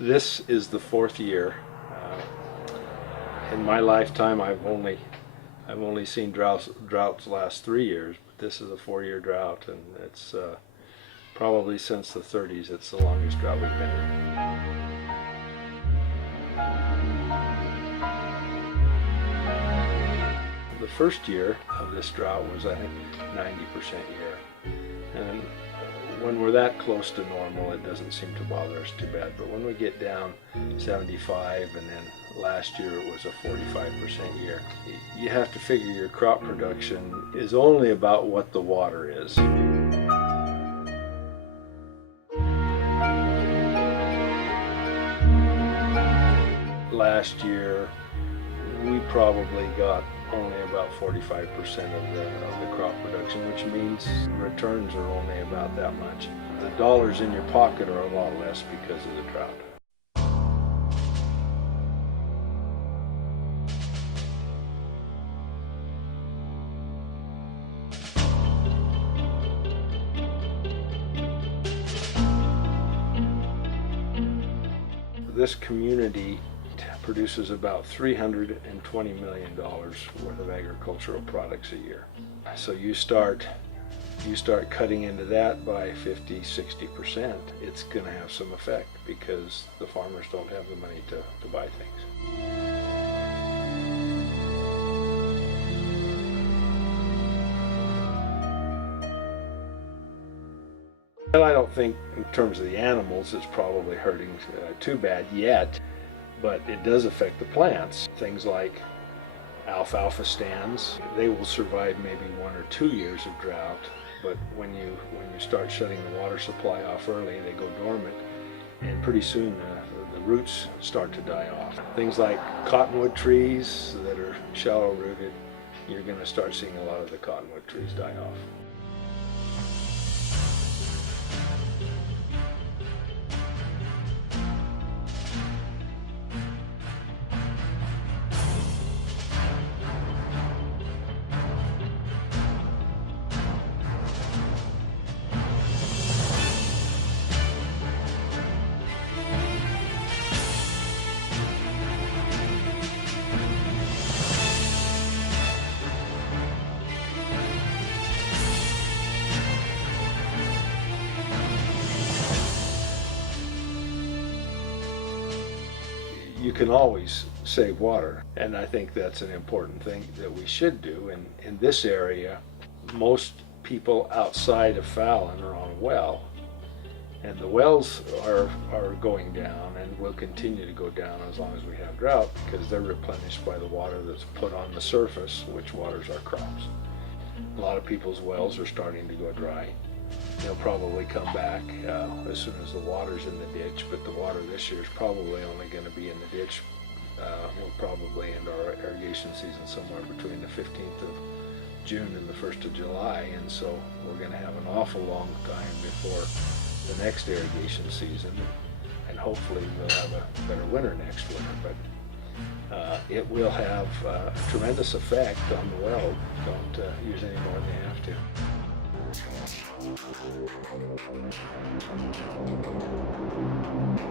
This is the fourth year. In my lifetime, I've only seen droughts last 3 years, but this is a 4-year drought, and it's probably since the 30s. It's the longest drought we've been in. The first year of this drought was, I think, 90% year, and when we're that close to normal, it doesn't seem to bother us too bad. But when we get down 75, and then last year it was a 45% year, you have to figure your crop production is only about what the water is. Last year, we probably got only about 45% of the crop production, which means returns are only about that much. The dollars in your pocket are a lot less because of the drought. This community produces about $320 million worth of agricultural products a year. So you start cutting into that by 50–60%, it's going to have some effect because the farmers don't have the money to buy things. Well, I don't think in terms of the animals it's probably hurting too bad yet. But it does affect the plants. Things like alfalfa stands, they will survive maybe 1 or 2 years of drought, but when you start shutting the water supply off early, they go dormant, and pretty soon the roots start to die off. Things like cottonwood trees that are shallow rooted, you're going to start seeing a lot of the cottonwood trees die off. You can always save water, and I think that's an important thing that we should do. And in this area, most people outside of Fallon are on a well, and the wells are going down and will continue to go down as long as we have drought, because they're replenished by the water that's put on the surface, which waters our crops. A lot of people's wells are starting to go dry. They'll probably come back as soon as the water's in the ditch, but the water this year is probably only going to be in the ditch. We'll probably end our irrigation season somewhere between the 15th of June and the 1st of July, and so we're going to have an awful long time before the next irrigation season, and hopefully we'll have a better winter next winter, but it will have a tremendous effect on the well. Don't use any more than you have to. Thank you.